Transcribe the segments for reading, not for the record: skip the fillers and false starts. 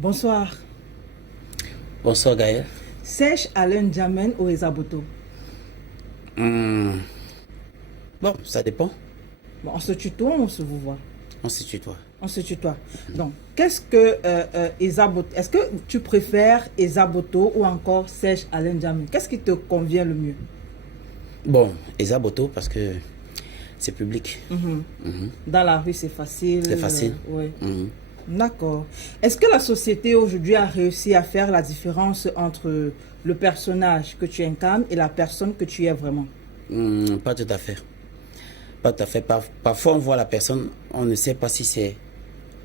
Bonsoir. Bonsoir Gaël. Sais-je Alain Djamen ou Eza Boto? Bon, ça dépend. Bon, on se tutoie ou on se vous voit? On se tutoie. On se tutoie. Donc, qu'est-ce que Eza Boto? Est-ce que tu préfères Eza Boto ou encore Sais-je Alain Djamen? Qu'est-ce qui te convient le mieux? Bon, Eza Boto parce que c'est public. Dans la rue, c'est facile. C'est facile. Ouais. D'accord. Est-ce que la société aujourd'hui a réussi à faire la différence entre le personnage que tu incarnes et la personne que tu es vraiment? Pas tout à fait. Pas tout à fait. Parfois, on voit la personne, on ne sait pas si c'est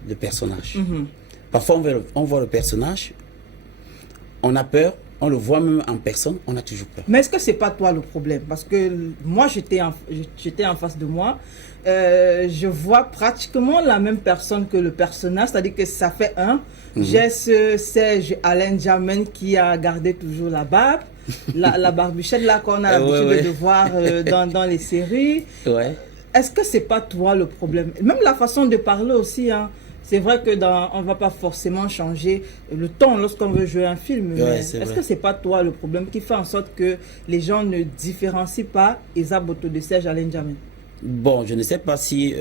le personnage. Parfois, on voit le personnage, on a peur, on le voit même en personne, on a toujours peur. Mais est-ce que c'est pas toi le problème? Parce que moi, j'étais en face de moi. Je vois pratiquement la même personne que le personnage, c'est-à-dire que ça fait un. J'ai ce Serge Alain Djamen qui a gardé toujours la barbe, la barbichette là qu'on a l'habitude de voir dans les séries. Ouais. Est-ce que c'est pas toi le problème? Même la façon de parler aussi, hein. C'est vrai que on ne va pas forcément changer le ton lorsqu'on veut jouer un film. Ouais, mais est-ce que c'est pas toi le problème qui fait en sorte que les gens ne différencient pas Eza Boto de Serge Alain Djamen? Bon, je ne sais pas si,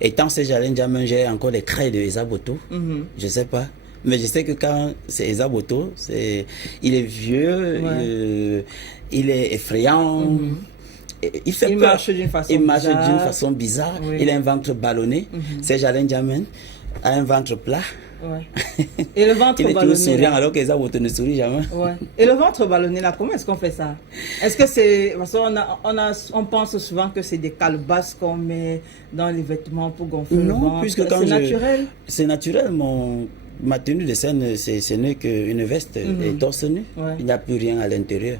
étant Serge Alain Djamen, j'ai encore les traits de Eza Boto. Je ne sais pas. Mais je sais que quand c'est Eza Boto, il est vieux, il est effrayant. Il fait peur. Marche d'une façon bizarre. Oui. Il a un ventre ballonné. Serge Alain Djamen a un ventre plat. Ouais. Et le ventre il est ballonné. toujours souriant alors qu'Eza Boto ne sourit jamais. Ouais. Et le ventre ballonné là, comment est-ce qu'on fait ça? Est-ce que c'est parce qu'on pense souvent que c'est des calebasses qu'on met dans les vêtements pour gonfler le ventre? Non, puisque quand c'est naturel. C'est naturel. Ma tenue de scène, ce n'est qu'une veste et torse nu. Ouais. Il n'y a plus rien à l'intérieur.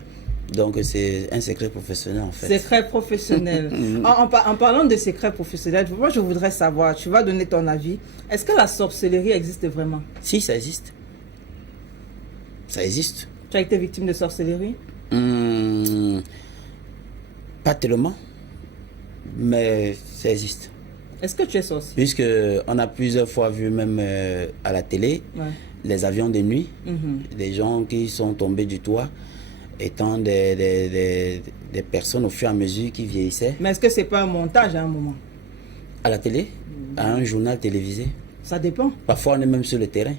Donc c'est un secret professionnel en fait. Secret professionnel. En parlant de secret professionnel, moi je voudrais savoir, tu vas donner ton avis. Est-ce que la sorcellerie existe vraiment? Si, ça existe. Ça existe. Tu as été victime de sorcellerie? Pas tellement, mais ça existe. Est-ce que tu es sorcier? Puisque on a plusieurs fois vu même à la télé, les avions de nuit, des gens qui sont tombés du toit, étant des personnes au fur et à mesure qui vieillissaient. Mais est-ce que c'est pas un montage à un moment? À la télé, à un journal télévisé. Ça dépend. Parfois, on est même sur le terrain.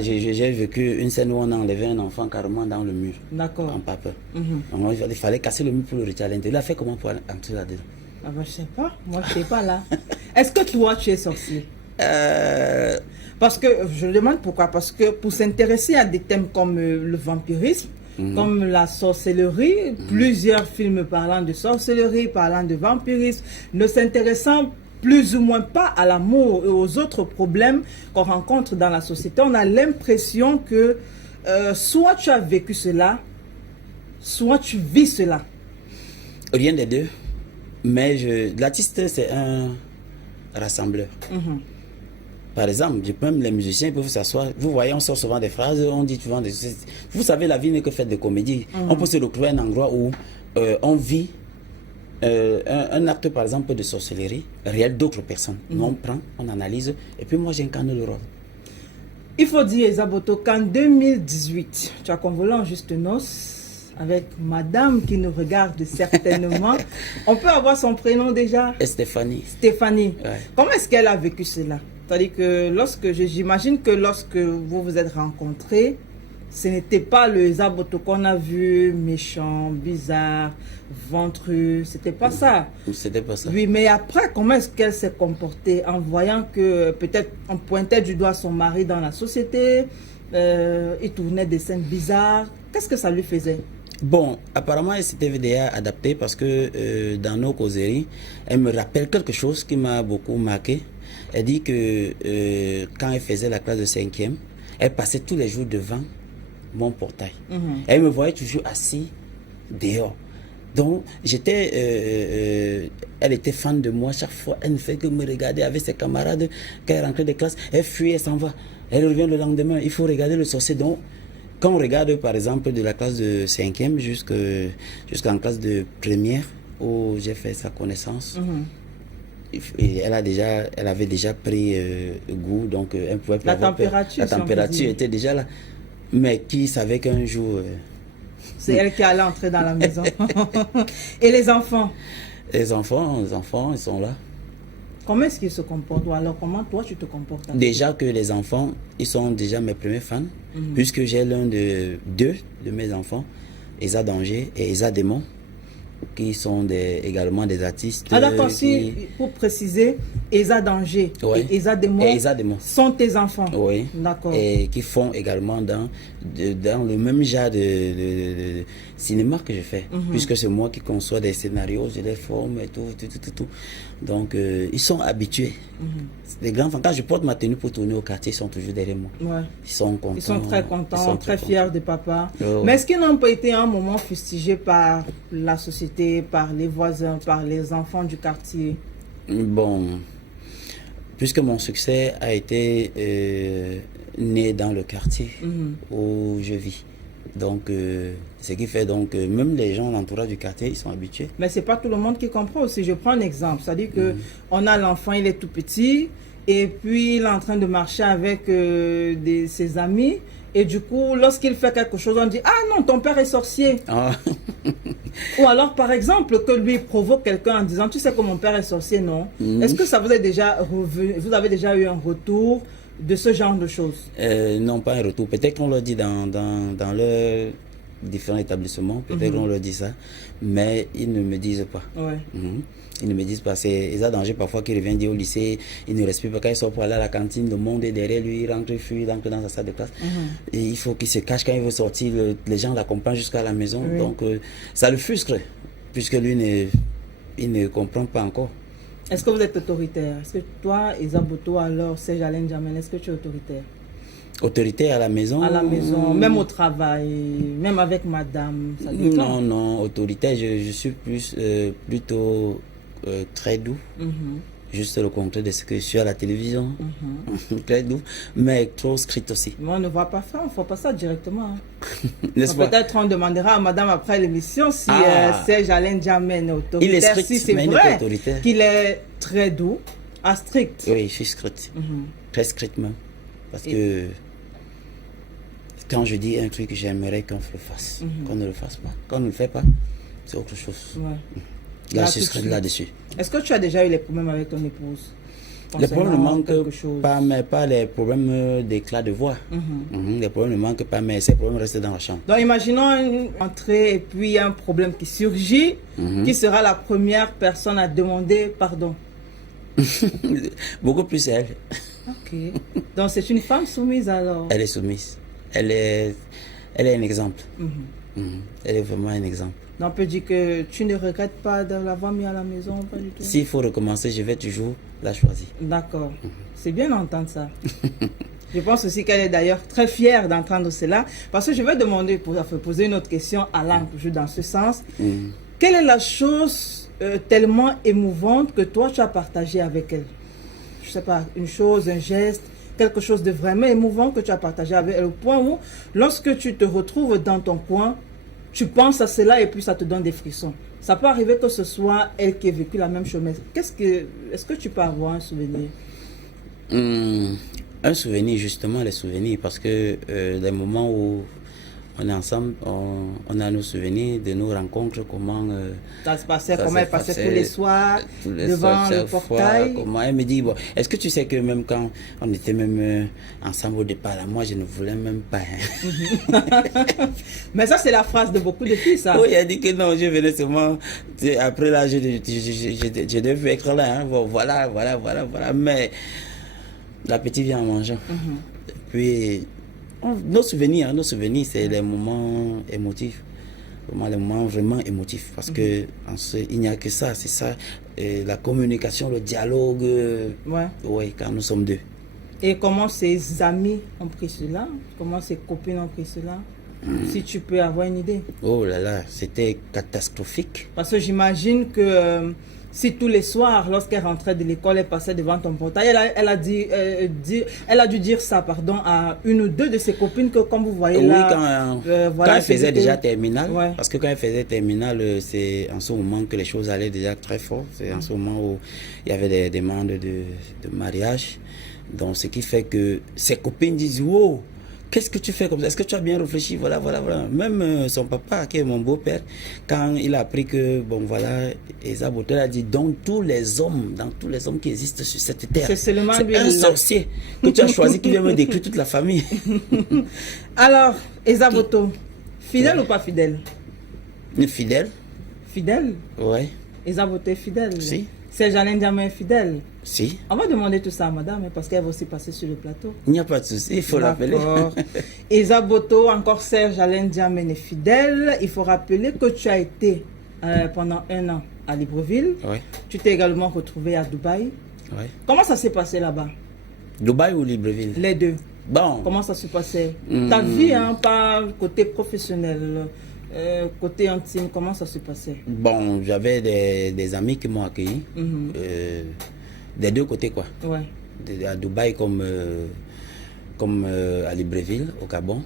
J'ai vécu une scène où on a enlevé un enfant carrément dans le mur. D'accord. En pas peur. Donc, il fallait casser le mur pour le retirer à l'intérieur. Il a fait comment pour entrer là-dedans? Ah ben, je sais pas. Moi, je sais pas là. Est-ce que toi, tu es sorcier? Parce que, je demande pourquoi. Parce que pour s'intéresser à des thèmes comme le vampirisme, comme la sorcellerie, plusieurs films parlant de sorcellerie, parlant de vampirisme, ne s'intéressant plus ou moins pas à l'amour et aux autres problèmes qu'on rencontre dans la société, on a l'impression que soit tu as vécu cela, soit tu vis cela. Rien des deux. Mais l'artiste, c'est un rassembleur. Par exemple, même les musiciens peuvent s'asseoir. Vous voyez, on sort souvent des phrases, on dit souvent des... Vous savez, la vie n'est que faite de comédie. On peut se retrouver à un endroit où on vit un acte, par exemple, de sorcellerie réel d'autres personnes. Nous, on prend, on analyse, et puis moi, j'incarne le rôle. Il faut dire, Eza Boto, qu'en 2018, tu as convolé en juste noces avec madame qui nous regarde certainement. On peut avoir son prénom déjà? Stéphanie. Stéphanie. Ouais. Comment est-ce qu'elle a vécu cela? C'est-à-dire que j'imagine que lorsque vous vous êtes rencontrés, ce n'était pas le Eza Boto qu'on a vu, méchant, bizarre, ventru, c'était pas ça. C'était pas ça. Oui, mais après, comment est-ce qu'elle s'est comportée en voyant que peut-être on pointait du doigt son mari dans la société, il tournait des scènes bizarres, qu'est-ce que ça lui faisait? Bon, apparemment, elle s'était déjà adaptée parce que dans nos causeries, elle me rappelle quelque chose qui m'a beaucoup marqué. Elle dit que quand elle faisait la classe de 5e, elle passait tous les jours devant mon portail. Elle me voyait toujours assis dehors. Donc, elle était fan de moi. Chaque fois, elle ne fait que me regarder avec ses camarades. Quand elle rentrait de classe, elle fuit, elle s'en va. Elle revient le lendemain. Il faut regarder le sorcier. Donc, quand on regarde, par exemple, de la classe de 5e jusqu'en classe de première, où j'ai fait sa connaissance, Et elle avait déjà pris goût, donc elle pouvait La avoir peur. température, La si on peut température dire. était déjà là. Mais qui savait qu'un jour, C'est elle qui allait entrer dans la maison. Et les enfants, les enfants, ils sont là. comment est-ce qu'ils se comportent? Ou alors, comment toi, tu te comportes avec Déjà que les enfants, ils sont déjà mes premiers fans, puisque j'ai deux de mes enfants, Esa Danger et Esa Démon, qui sont également des artistes. Ah d'accord, si, pour préciser, Esa Danger Ouais. et Esa Démon Et Esa Démon. sont tes enfants. Oui. D'accord. Et qui font également dans le même genre de cinéma que je fais. Puisque c'est moi qui conçois des scénarios, je les forme et tout. Donc, ils sont habitués. Les grands enfants, quand je porte ma tenue pour tourner au quartier, ils sont toujours derrière moi. Ouais. Ils sont contents. Ils sont très contents, ils sont très fiers de papa. Oh. Mais est-ce qu'ils n'ont pas été un moment fustigés par la société, par les voisins, par les enfants du quartier? Bon, puisque mon succès a été né dans le quartier où je vis. Donc, ce qui fait donc, même les gens l'entourage du quartier, ils sont habitués. Mais c'est pas tout le monde qui comprend aussi. Je prends un exemple. C'est-à-dire que on a l'enfant, il est tout petit, et puis il est en train de marcher avec ses amis. Et du coup, lorsqu'il fait quelque chose, on dit « Ah non, ton père est sorcier Ah. ». Ou alors, par exemple, que lui provoque quelqu'un en disant « Tu sais que mon père est sorcier, non ?» Est-ce que ça vous est déjà revenu, vous avez déjà eu un retour de ce genre de choses? Non, pas un retour. Peut-être qu'on le dit dans leurs différents établissements, peut-être qu'on leur dit ça, mais ils ne me disent pas. Ouais. Ils ne me disent pas. C'est Esa Danger parfois qui revient dire au lycée, il ne respire pas. Quand il sort pour aller à la cantine, le monde est derrière lui, il rentre, il fuit, il rentre dans sa salle de classe. Et il faut qu'il se cache quand il veut sortir, les gens l'accompagnent jusqu'à la maison. Oui. Donc ça le frustre, puisque lui, il ne comprend pas encore. Est-ce que vous êtes autoritaire? Est-ce que toi, Esa Boto, alors, Serge Alain Djamel, est-ce que tu es autoritaire? Autorité à la maison? À la maison, même au travail, même avec madame, ça dépend. Non, autoritaire, je suis plutôt très doux. Juste le contraire de ce que je suis à la télévision. Très doux, mais trop strict aussi. Mais on ne voit pas ça, on ne fait pas ça directement. N'est-ce pas? Peut-être on demandera à madame après l'émission si Ah. Serge Alain Djamel est autoritaire. Il est strict, si c'est mais il n'est pas vrai autoritaire. qu'il est très doux, à strict. Oui, je suis strict. Très strict même. Parce que quand je dis un truc, j'aimerais qu'on le fasse. Qu'on ne le fasse pas. Quand on ne le fait pas, c'est autre chose. Ouais. Là, Là, je tout de suis suite. là-dessus. Est-ce que tu as déjà eu les problèmes avec ton épouse? Les problèmes ne concernant manquent quelque chose? pas, mais pas les problèmes d'éclat de voix. Les problèmes ne manquent pas, mais ces problèmes restent dans la chambre. Donc imaginons une entrée et puis il y a un problème qui surgit. Qui sera la première personne à demander pardon? Beaucoup plus elle. Ok. Donc c'est une femme soumise alors? Elle est soumise. Elle est un exemple. Elle est vraiment un exemple. Donc on peut dire que tu ne regrettes pas de l'avoir mis à la maison, pas du tout? S'il faut recommencer, je vais toujours la choisir. D'accord. C'est bien d'entendre ça. Je pense aussi qu'elle est d'ailleurs très fière d'entendre cela. Parce que je vais demander, pour poser une autre question à Alain, toujours dans ce sens. Quelle est la chose tellement émouvante que toi tu as partagée avec elle? Je ne sais pas, une chose, un geste, quelque chose de vraiment émouvant que tu as partagé avec elle, au point où, lorsque tu te retrouves dans ton coin, tu penses à cela et puis ça te donne des frissons. Ça peut arriver que ce soit elle qui ait vécu la même chose. Mais est-ce que tu peux avoir un souvenir? Un souvenir, justement, les souvenirs, parce que les moments où on est ensemble, on a nos souvenirs de nos rencontres, comment Ça se passait, ça comment s'est elle passait passé tous les soirs devant le chaque fois, portail. comment elle me dit, bon, est-ce que tu sais que même quand on était même ensemble au départ, là, moi je ne voulais même pas. Mais ça, c'est la phrase de beaucoup de filles, ça. Oui, elle dit que non, je venais seulement. Après là, je devais être là. Hein. Bon, voilà. Mais la petite vient en mangeant. Puis, nos souvenirs, c'est les moments émotifs. Vraiment, les moments vraiment émotifs. Parce que il n'y a que ça, c'est ça. Et la communication, le dialogue. Ouais, quand nous sommes deux. Et comment ses amis ont pris cela? Comment ses copines ont pris cela? Si tu peux avoir une idée. Oh là là, c'était catastrophique. Parce que j'imagine que si tous les soirs, lorsqu'elle rentrait de l'école, elle passait devant ton portail, elle a dû dire ça, pardon, à une ou deux de ses copines que, comme vous voyez là, quand elle faisait déjà terminale, ouais. Parce que quand elle faisait terminale, c'est en ce moment que les choses allaient déjà très fort. C'est en ce moment où il y avait des demandes de mariage. Donc, ce qui fait que ses copines disent, wow, qu'est-ce que tu fais comme ça? Est-ce que tu as bien réfléchi? Voilà. Même son papa, qui est mon beau-père, quand il a appris que, bon, voilà, Eza Boto a dit, donc tous les hommes qui existent sur cette terre, c'est un sorcier que tu as choisi qui vient me détruire toute la famille. Alors, Eza Boto, fidèle ou pas fidèle? Fidèle. Fidèle? Ouais. Eza Boto est fidèle? Si. Serge Alain Diamant est fidèle? Si. On va demander tout ça à madame, parce qu'elle va aussi passer sur le plateau. Il n'y a pas de souci, il faut l'appeler. Eza Boto, encore Serge Alain Diamant est fidèle. Il faut rappeler que tu as été pendant 1 an à Libreville. Ouais. Tu t'es également retrouvé à Dubaï. Ouais. Comment ça s'est passé là-bas? Dubaï ou Libreville? Les deux. Bon. Comment ça se passait? Ta vie, hein, pas côté professionnel, côté intime, comment ça se passait? Bon, j'avais des amis qui m'ont accueilli. Des deux côtés, quoi. Ouais. À Dubaï comme à Libreville, au Gabon.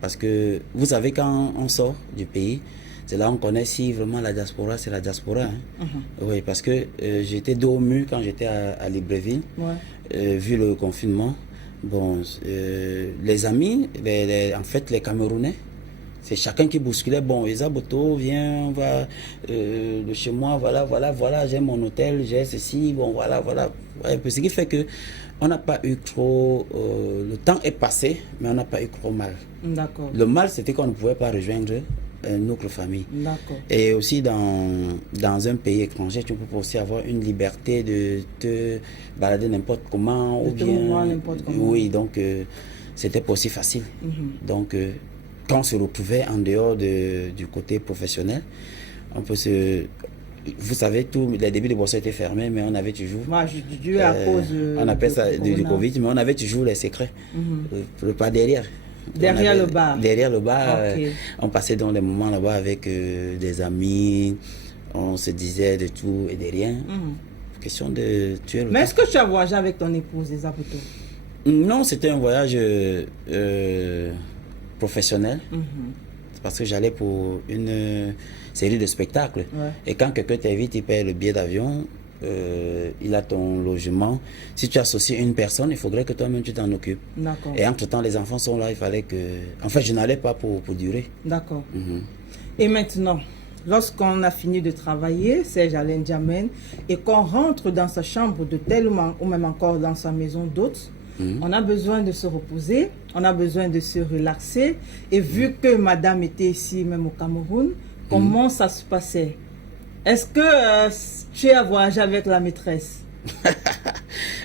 Parce que, vous savez, quand on sort du pays, c'est là on connaît si vraiment la diaspora, c'est la diaspora. Hein. Oui, parce que j'étais dos au mur quand j'étais à Libreville, vu le confinement. Bon, les amis, en fait, les Camerounais, c'est chacun qui bousculait. Bon, Eza Boto, viens, on va de chez moi, voilà, j'ai mon hôtel, j'ai ceci, bon, voilà. Ouais, ce qui fait que on n'a pas eu trop... le temps est passé, mais on n'a pas eu trop mal. D'accord. Le mal, c'était qu'on ne pouvait pas rejoindre notre famille. D'accord. Et aussi, dans un pays étranger, tu peux aussi avoir une liberté de te balader n'importe comment. De ou te bien mouvoir n'importe comment. Oui, donc c'était pas aussi facile. Donc, quand on se retrouvait en dehors du côté professionnel, on peut se... Vous savez, les débuts de boissons étaient fermés, mais on avait toujours... Moi, dû à cause on appelle ça du Covid, mais on avait toujours les secrets. Pas derrière. Derrière le bar. Derrière le bar. Okay. On passait dans des moments là-bas avec des amis. On se disait de tout et de rien. Question de tuer le temps. Mais est-ce que tu as voyagé avec ton épouse, Eza Boto? Non, c'était un voyage professionnel. Parce que j'allais pour une série de spectacles. Ouais. Et quand quelqu'un t'invite, il paye le billet d'avion. Il a ton logement. Si tu associes une personne, il faudrait que toi-même tu t'en occupes. D'accord. Et entre-temps, les enfants sont là, il fallait que... En fait, je n'allais pas pour durer. D'accord. Et maintenant, lorsqu'on a fini de travailler, Serge Alain Diamant, et qu'on rentre dans sa chambre d'hôtel ou même encore dans sa maison d'hôte, on a besoin de se reposer, on a besoin de se relaxer. Et vu que madame était ici, même au Cameroun, comment ça se passait? Est-ce que tu as voyagé avec la maîtresse?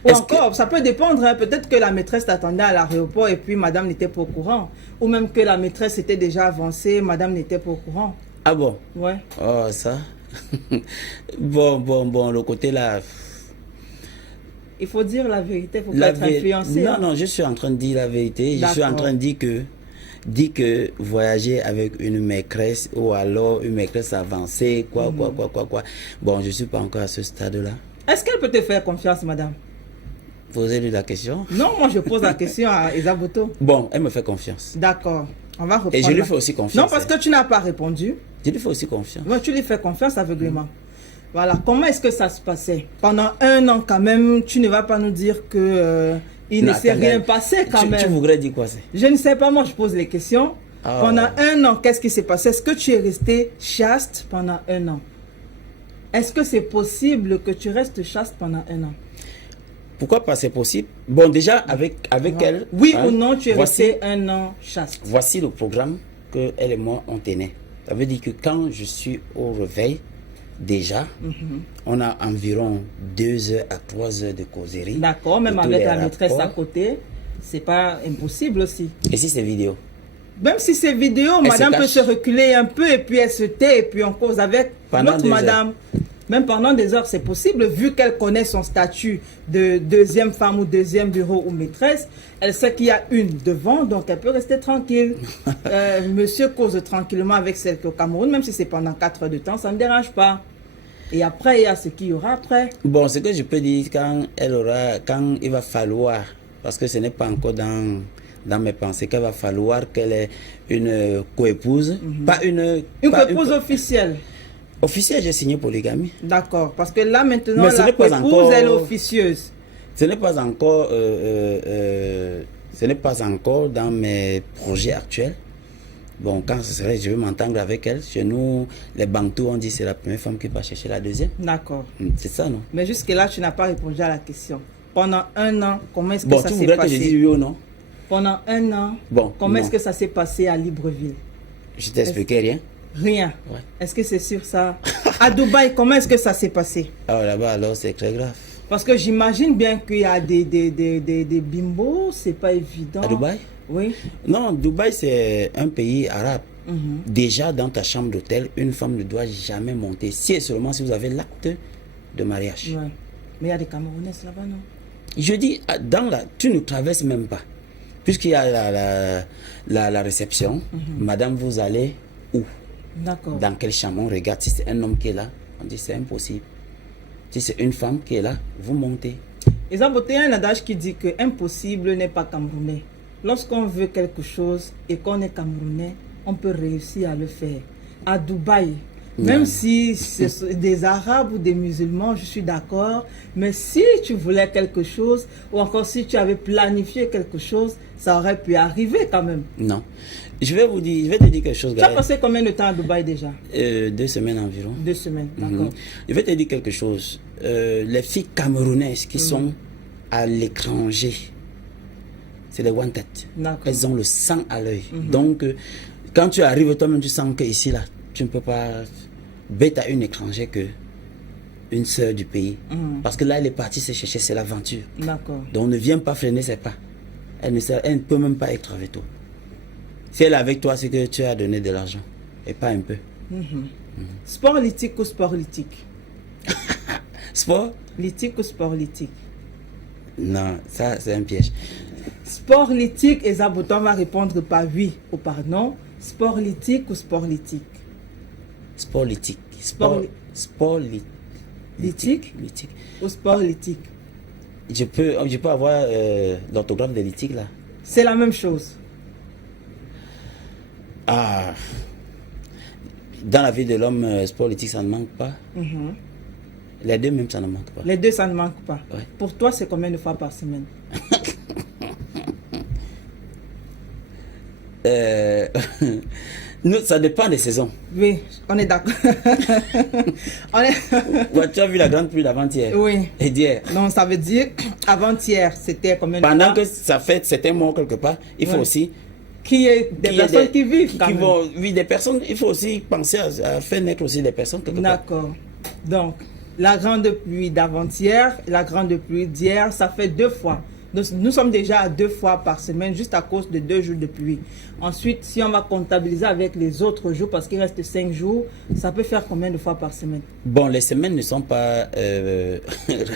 Ou encore, ça peut dépendre, hein, peut-être que la maîtresse t'attendait à l'aéroport et puis madame n'était pas au courant. Ou même que la maîtresse était déjà avancée, madame n'était pas au courant. Ah bon? Ouais. Oh, ça. Bon, le côté là... Il faut dire la vérité, il ne faut pas être influencé. Non, je suis en train de dire la vérité. Je suis en train de dire que voyager avec une maîtresse ou alors une maîtresse avancée, quoi. Bon, je ne suis pas encore à ce stade-là. Est-ce qu'elle peut te faire confiance, madame? Posez-lui la question. Non, moi je pose la question à Eza Boto. Bon, elle me fait confiance. D'accord. On va reprendre. Et je lui fais aussi confiance. Non, parce que tu n'as pas répondu. Je lui fais aussi confiance. Ouais, tu lui fais confiance aveuglément. Voilà. Comment est-ce que ça se passait? Pendant 1 an quand même, tu ne vas pas nous dire que il ne s'est rien passé quand même. Tu voudrais dire quoi? Je ne sais pas, moi je pose les questions. Pendant 1 an, qu'est-ce qui s'est passé? Est-ce que tu es resté chaste pendant 1 an? Est-ce que c'est possible que tu restes chaste pendant 1 an? Pourquoi pas? C'est possible. Bon, déjà, avec elle... Oui ou non, tu es resté 1 an chaste? Voici le programme que elle et moi, on tenait. Ça veut dire que quand je suis au réveil, déjà, on a environ 2 heures à 3 heures de causerie. D'accord, même avec la maîtresse à côté, c'est pas impossible aussi. Et si c'est vidéo? Même si c'est vidéo, madame peut se reculer un peu et puis elle se tait et puis on cause avec l'autre madame. Même pendant des heures, c'est possible, vu qu'elle connaît son statut de deuxième femme ou deuxième bureau ou maîtresse. Elle sait qu'il y a une devant, donc elle peut rester tranquille. Monsieur cause tranquillement avec celle qui est au Cameroun, même si c'est pendant 4 heures de temps, ça ne dérange pas. Et après, il y a ce qu'il y aura après. Bon, ce que je peux dire, quand il va falloir, parce que ce n'est pas encore dans mes pensées, qu'il va falloir qu'elle ait une coépouse, pas une coépouse officielle. Officielle, j'ai signé polygamie. D'accord, parce que là maintenant, mais la coépouse, elle est officieuse. Ce n'est pas encore dans mes projets actuels. Bon, quand ce serait, je vais m'entendre avec elle. Chez nous, les Bantous, on dit c'est la première femme qui va chercher la deuxième. D'accord. C'est ça, non? Mais jusque-là, tu n'as pas répondu à la question. Pendant 1 an, comment est-ce que ça s'est passé? Bon, tu voudrais que je dise oui ou non? Pendant 1 an, comment est-ce que ça s'est passé à Libreville? Je t'ai expliqué rien. Rien. Ouais. Est-ce que c'est sûr ça? À Dubaï, comment est-ce que ça s'est passé? Ah, là-bas, alors c'est très grave. Parce que j'imagine bien qu'il y a des bimbos, c'est pas évident. À Dubaï? Oui. Non, Dubaï, c'est un pays arabe. Déjà, dans ta chambre d'hôtel, une femme ne doit jamais monter, si et seulement si vous avez l'acte de mariage. Ouais. Mais il y a des Camerounais là-bas, non? Je dis, tu ne traverses même pas. Puisqu'il y a la réception, madame, vous allez où? D'accord. Dans quelle chambre? On regarde. Si c'est un homme qui est là, on dit c'est impossible. Si c'est une femme qui est là, vous montez. Il y a un adage qui dit que impossible n'est pas camerounais. Lorsqu'on veut quelque chose et qu'on est camerounais, on peut réussir à le faire. À Dubaï, même si c'est des Arabes ou des musulmans, je suis d'accord. Mais si tu voulais quelque chose, ou encore si tu avais planifié quelque chose, ça aurait pu arriver quand même. Non. Je vais te dire quelque chose, Tu as passé combien de temps à Dubaï déjà? 2 semaines environ. 2 semaines, d'accord. Je vais te dire quelque chose. Les filles camerounaises qui sont à l'étranger, c'est des one-tête. Elles ont le sang à l'œil. Donc, quand tu arrives, toi-même, tu sens qu'ici, là, tu ne peux pas bête à une étrangère que une sœur du pays. Parce que là, elle est partie se chercher, c'est l'aventure. D'accord. Donc, ne viens pas freiner ses pas. Elle ne peut même pas être avec toi. Si elle est avec toi, c'est que tu as donné de l'argent. Et pas un peu. Sport lithique ou sport lithique? Sport? Lithique ou sport lithique? Non, ça c'est un piège. Sport lithique, et Zabouton va répondre par oui ou par non. Sport lithique ou sport lithique? Sport lithique. Lithique ou sport lithique? Je peux avoir l'orthographe de lithique là. C'est la même chose. Ah. Dans la vie de l'homme, sport lithique, ça ne manque pas. Les deux même, ça ne manque pas. Les deux, ça ne manque pas. Ouais. Pour toi, c'est combien de fois par semaine? Nous, ça dépend des saisons. Oui, on est d'accord. Ouais, tu as vu la grande pluie d'avant-hier? Oui. Et d'hier? Donc, ça veut dire, avant-hier, c'était combien de fois? Pendant que ça fait certains mois quelque part, il faut aussi... Qu'il y ait des personnes qui vivent quand même. Oui, des personnes, il faut aussi penser à faire naître aussi des personnes quelque part. D'accord. Donc, la grande pluie d'avant-hier, la grande pluie d'hier, ça fait 2 fois. Donc, nous sommes déjà à 2 fois par semaine, juste à cause de 2 jours de pluie. Ensuite, si on va comptabiliser avec les autres jours, parce qu'il reste 5 jours, ça peut faire combien de fois par semaine? Bon, les semaines ne sont pas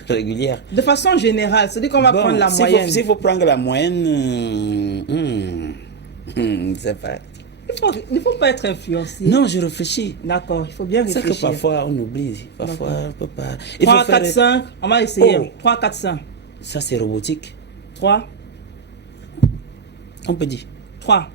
régulières. De façon générale, c'est-à-dire qu'on va prendre la moyenne. S'il faut prendre la moyenne, c'est pas... Il ne faut pas être influencé. Non, je réfléchis. D'accord, il faut bien réfléchir. C'est que parfois on oublie, parfois on ne peut pas... 3, 4, 5, on va essayer. 3, 4, 5. Ça c'est robotique. 3. On peut dire. 3.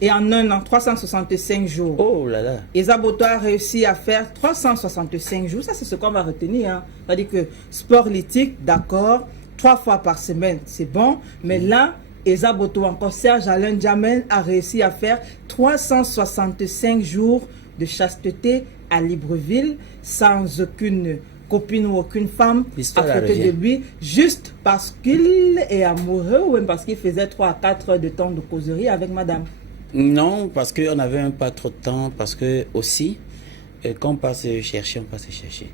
Et en 1 an, 365 jours. Oh là là. Esaboto a réussi à faire 365 jours. Ça, c'est ce qu'on va retenir. Hein. C'est-à-dire que sport lithique, d'accord, 3 fois par semaine, c'est bon. Mais là, Esaboto, encore Serge Alain Djamel, a réussi à faire 365 jours de chasteté à Libreville sans aucune copine ou aucune femme à côté de lui, juste parce qu'il est amoureux ou même parce qu'il faisait 3 à 4 heures de temps de causerie avec madame. Non, parce qu'on n'avait pas trop de temps, parce que aussi, quand on passe chercher, on passe chercher.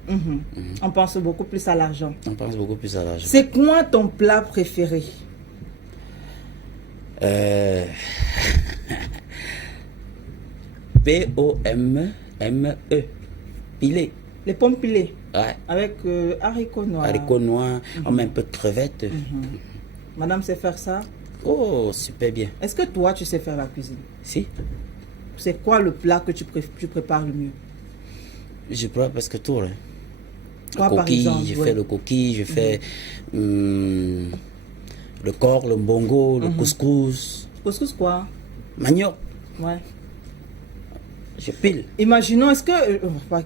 On pense beaucoup plus à l'argent. On pense beaucoup plus à l'argent. C'est quoi ton plat préféré? P-O-M-M-E. Pilé. Les pommes pilées. Ouais. Avec haricots noirs. Haricots noirs, on met un peu de crevettes. Madame sait faire ça. Oh, super bien. Est-ce que toi, tu sais faire la cuisine? Si, C'est quoi le plat que tu prépares le mieux? je prends presque tout. Hein. Quoi, Le par coquille, exemple? je Ouais. fais le coquille, je fais le corps, le bongo, le couscous, Couscous quoi? manioc, Ouais. je pile. Imaginons, est-ce que...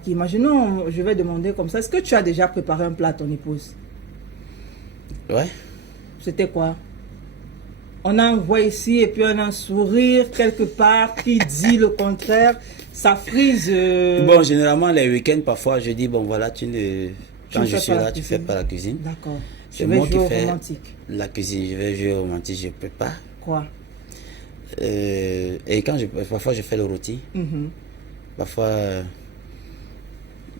imaginons, je vais demander comme ça. Est-ce que tu as déjà préparé un plat à ton épouse? Ouais. C'était quoi? On a un voix ici et puis on a un sourire quelque part qui dit le contraire. Ça frise. Bon, généralement, les week-ends, parfois, je dis, bon, voilà, quand ne je fais suis pas la là, tu fais cuisine. pas la cuisine. D'accord. Je C'est vais moi jouer qui au fais romantique. la cuisine, je vais jouer au romantique, je prépare. Quoi? Et parfois, je fais le rôti. Mhm, Parfois,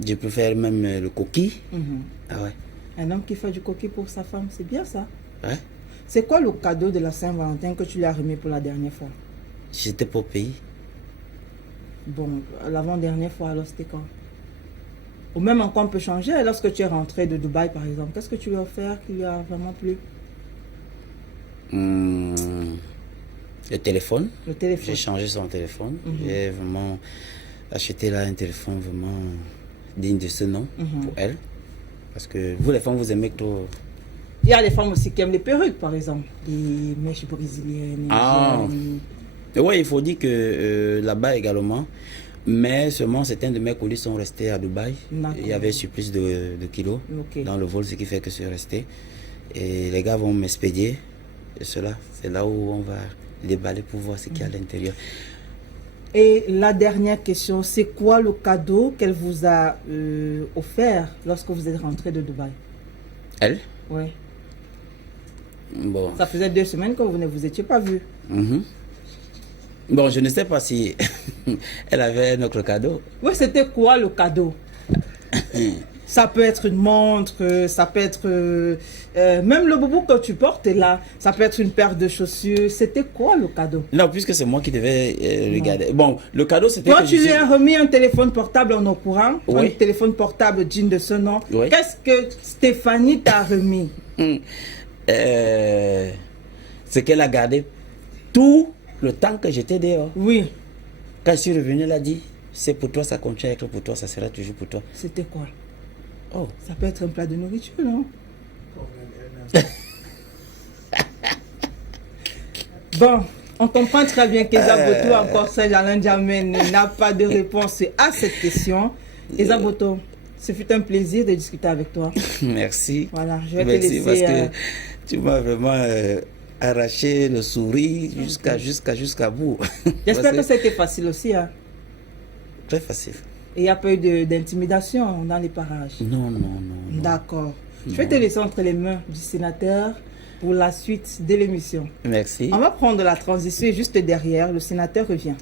je peux faire même le coquille. mhm. Ah ouais. Un homme qui fait du coquille pour sa femme, c'est bien ça. Ouais. C'est quoi le cadeau de la Saint-Valentin que tu lui as remis pour la dernière fois? J'étais pas au pays. Bon, l'avant-dernière fois, alors c'était quand? Ou même encore on peut changer, lorsque tu es rentré de Dubaï par exemple, qu'est-ce que tu lui as offert qui lui a vraiment plu? Le téléphone. Le téléphone. J'ai changé son téléphone. J'ai vraiment acheté là un téléphone vraiment digne de ce nom pour elle. Parce que vous les femmes, vous aimez trop. Il y a des femmes aussi qui aiment les perruques par exemple, les mèches brésiliennes. Ah. indiennes. Oui, il faut dire que là-bas également, mais seulement certains de mes colis sont restés à Dubaï. D'accord. Il y avait surplus de kilos Ok. dans le vol, ce qui fait que je suis resté. Et les gars vont m'expédier. Et cela, c'est là où on va déballer pour voir ce qu'il y a à l'intérieur. Et la dernière question, c'est quoi le cadeau qu'elle vous a offert lorsque vous êtes rentré de Dubaï? Elle? Oui. Bon. Ça faisait 2 semaines que vous ne vous étiez pas vus. Bon, je ne sais pas si elle avait notre cadeau. Oui, c'était quoi le cadeau? Ça peut être une montre, ça peut être... même le boubou que tu portes là, ça peut être une paire de chaussures. C'était quoi le cadeau? Non, puisque c'est moi qui devais regarder. Bon, le cadeau, c'était Toi, que tu je lui suis- as remis un téléphone portable en au courant, Oui. un téléphone portable digne de ce nom. Oui. Qu'est-ce que Stéphanie t'a remis? C'est qu'elle a gardé tout le temps que j'étais dehors. Oui, Quand je suis revenu, elle a dit, c'est pour toi, ça continue à être pour toi, ça sera toujours pour toi. c'était quoi? Oh, Ça peut être un plat de nourriture, non? Bon, on comprend très bien qu'Esaboto, encore Saint-Alain Diamène, n'a pas de réponse à cette question. Esaboto, ce fut un plaisir de discuter avec toi. merci. Voilà, je vais te Merci laisser... parce que tu m'as vraiment arraché le sourire jusqu'à bout. J'espère que Parce c'était facile aussi. Hein. Très facile. Et il n'y a pas eu d'intimidation dans les parages. Non, non, non. D'accord. Je vais te laisser entre les mains du sénateur pour la suite de l'émission. Merci. On va prendre la transition et juste derrière, le sénateur revient.